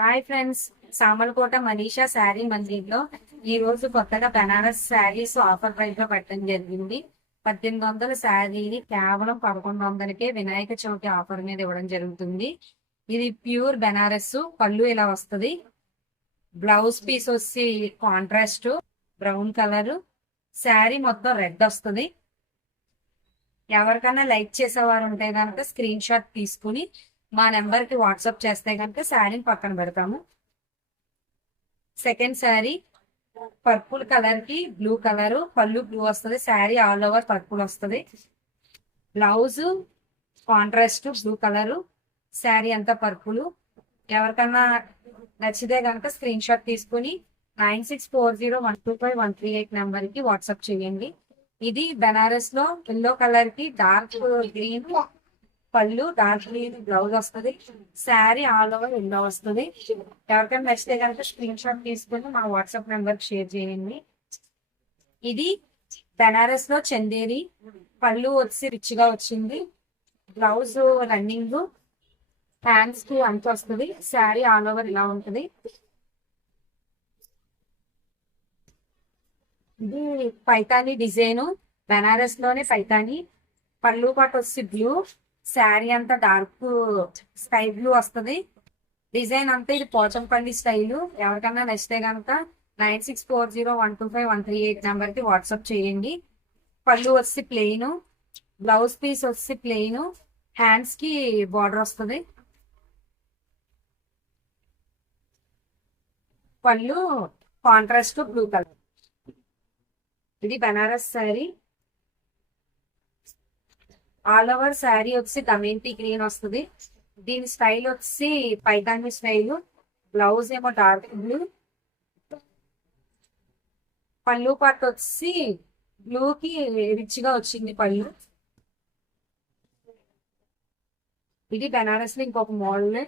Hi friends, Samarlakota Manisha sari మందిర్లో ఈ రోజు కొత్తగా బనారస్ శారీస్ ఆఫర్ ప్రైస్ లో పెట్టడం జరిగింది. 1800 శారీని కేవలం 1100కే వినాయక చవితి ఆఫర్ మీద ఇవ్వడం జరుగుతుంది. ఇది ప్యూర్ బనారస్. పళ్ళు ఇలా వస్తుంది. బ్లౌజ్ పీస్ వచ్చి కాంట్రాస్ట్ బ్రౌన్ కలర్. శారీ మొత్తం రెడ్ వస్తుంది. ఎవరికైనా లైక్ చేసేవారు ఉంటే కనుక స్క్రీన్ షాట్ తీసుకుని మా నెంబర్ కి వాట్సాప్ చేస్తే కనుక శారీని పక్కన పెడతాము. సెకండ్ శారీ పర్పుల్ కలర్ కి బ్లూ కలర్, పళ్ళు బ్లూ వస్తుంది. శారీ ఆల్ ఓవర్ పర్పుల్ వస్తుంది. Blouse contrast blue colour, sari అంతా పర్పుల్. ఎవరికన్నా నచ్చితే కనుక స్క్రీన్ షాట్ తీసుకుని 9640125138 నెంబర్ కి వాట్సాప్ చేయండి. ఇది బెనారస్ లో ఎల్లో కలర్ కి డార్క్ గ్రీన్ పళ్ళు, డార్క్ గ్రీన్ బ్లౌజ్ వస్తుంది. శారీ ఆల్ ఓవర్ ఎల్లో వస్తుంది. ఎవరికైనా నచ్చితే కనుక స్క్రీన్ షాట్ తీసుకుని మా వాట్సాప్ నెంబర్ షేర్ చేయండి. ఇది బెనారస్ లో చందేరి. పళ్ళు వచ్చి రిచ్ గా వచ్చింది. బ్లౌజ్ రన్నింగ్, హ్యాండ్స్ కి అంత వస్తుంది. శారీ ఆల్ ఓవర్ ఇలా ఉంటుంది. ఇది పైతాని డిజైన్, బెనారస్ లోనే పైతాని. పళ్ళు పాటు వచ్చి బ్లూ, శారీ అంతా డార్క్ స్కై బ్లూ వస్తుంది. డిజైన్ అంతా ఇది పోచంపల్లి స్టైల్. ఎవరికన్నా నచ్చితే కనుక 9640125138 నెంబర్ కి వాట్సాప్ చేయండి. పళ్ళు వచ్చి ప్లెయిన్, బ్లౌజ్ పీస్ వచ్చి ప్లెయిన్, హ్యాండ్స్ కి బార్డర్ వస్తుంది. పళ్ళు కాంట్రాస్ట్ బ్లూ కలర్. ఇది బనారస్ శారీ. ఆల్ ఓవర్ శారీ వచ్చి దమయంతి గ్రీన్ వస్తుంది. దీని స్టైల్ వచ్చి పైతాని స్టైల్. బ్లౌజ్ ఏమో డార్క్ బ్లూ. పళ్ళు పార్ట్ వచ్చి బ్లూ కి రిచ్ గా వచ్చింది పళ్ళు. ఇది బెనారస్ లో ఇంకొక model,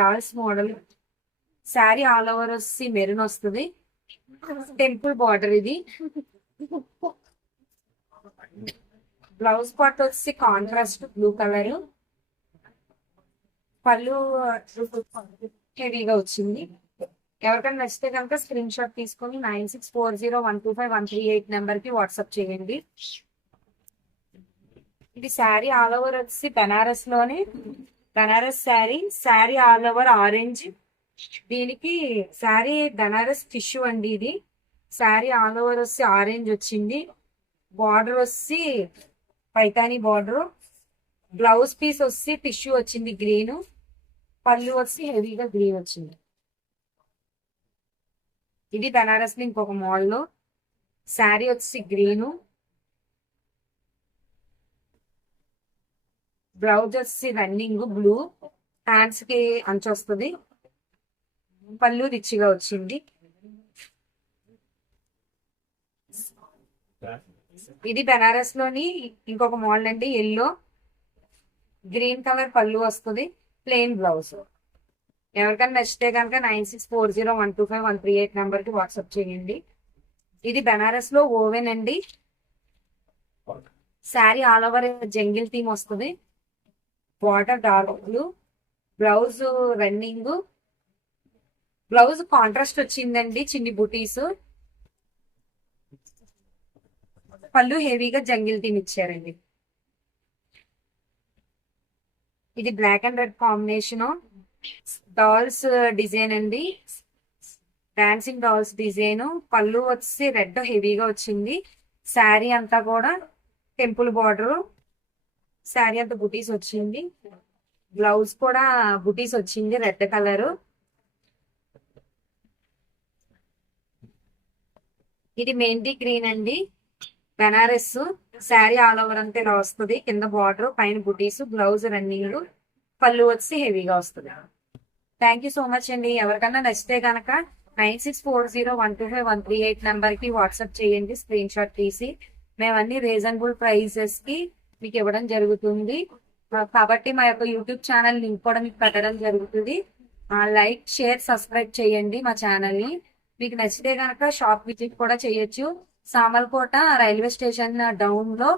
dolls model. Sari all over వచ్చి మెరూన్ వస్తుంది. టెంపుల్ బార్డర్ ఇది. బ్లౌజ్ పార్ట్ వచ్చి కాంట్రాస్ట్ బ్లూ కలర్. పళ్ళు హెవీగా వచ్చింది. ఎవరికైనా నచ్చితే కనుక స్క్రీన్ షాట్ తీసుకొని 9640125138 నెంబర్ కి వాట్సాప్ చేయండి. ఇది శారీ ఆల్ ఓవర్ వచ్చి బెనారస్ లోనే Banaras sari. Sari all over orange. దీనికి శారీ బెనారస్ టిష్యూ అండి. ఇది శారీ ఆల్ ఓవర్ వచ్చి ఆరెంజ్ వచ్చింది. బార్డర్ వచ్చి పైతాని బార్డర్. బ్లౌజ్ పీస్ వచ్చి టిష్యూ వచ్చింది గ్రీన్. పళ్ళు వచ్చి హెవీగా గ్రీన్ వచ్చింది. ఇది బెనారస్ లో ఇంకొక మోడల్. శారీ వచ్చి గ్రీన్, బ్లౌజ్ వచ్చి రన్నింగ్ బ్లూ, హ్యాండ్స్ కి అంచు వస్తుంది. పళ్ళు రిచ్గా వచ్చింది. ఇది బెనారస్ లోని ఇంకొక మోడల్ అండి. ఎల్లో గ్రీన్ కలర్ పళ్ళు వస్తుంది. Plain blouse. ఎవరికైనా నచ్చితే కనుక 9640125138 నెంబర్ కి వాట్సాప్ చేయండి. ఇది బెనారస్ లో ఓవెన్ అండి. Sari all over jungle theme వస్తుంది. Border dark blue, blouse running. Blouse contrast వచ్చిందండి, చిన్ని బుటీస్. పళ్ళు హెవీగా జంగిల్ థీమ్ ఇచ్చారండి. ఇది black and red combination. Dolls design అండి, డాన్సింగ్ డాల్స్ డిజైన్. పళ్ళు వచ్చి రెడ్ హెవీగా వచ్చింది. శారీ అంతా కూడా టెంపుల్ బార్డర్. శారీ అంతా బుటీస్ వచ్చింది. బ్లౌజ్ కూడా బుటీస్ వచ్చింది రెడ్ కలర్. ఇది మెంతి గ్రీన్ అండి, బెనారస్. శారీ ఆల్ ఓవర్ అంతా ఇలా వస్తుంది. కింద బార్డర్, పైన బుటీస్, బ్లౌజ్ రన్నింగ్. పళ్ళు వచ్చి హెవీగా వస్తుంది. థ్యాంక్ యూ సో మచ్ అండి. ఎవరికన్నా నచ్చితే కనుక 9640125138 నెంబర్ కి వాట్సాప్ చేయండి స్క్రీన్ షాట్ తీసి. మేమన్నీ రీజనబుల్ ప్రైసెస్ కి మీకు ఇవ్వడం జరుగుతుంది. కాబట్టి మా యొక్క యూట్యూబ్ ఛానల్ లింక్ కూడా మీకు పెట్టడం జరుగుతుంది. లైక్, షేర్, సబ్స్క్రైబ్ చేయండి మా ఛానల్ ని. మీకు నచ్చితే కనుక షాప్ విజిట్ కూడా చేయొచ్చు. సామర్లకోట రైల్వే స్టేషన్ డౌన్ లో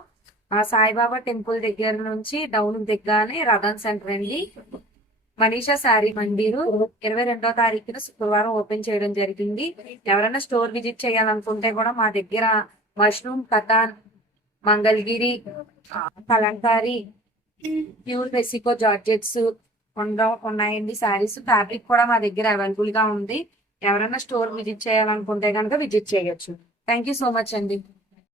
సాయిబాబా టెంపుల్ దగ్గర నుంచి డౌన్ దిగ్గానే రథన్ సెంటర్ అండి. మనీషా శారీ మందిరు 22వ తారీఖున శుక్రవారం ఓపెన్ చేయడం జరిగింది. ఎవరైనా స్టోర్ విజిట్ చేయాలనుకుంటే కూడా మా దగ్గర mushroom cotton, Mangalagiri, Kalamkari, pure Mexico georgettes ఉన్నాయండి. శారీస్ ఫ్యాబ్రిక్ కూడా మా దగ్గర అవైలబుల్ గా ఉంది. ఎవరైనా స్టోర్ విజిట్ చేయాలనుకుంటే కనుక విజిట్ చేయొచ్చు. థ్యాంక్ యూ సో మచ్ అండి.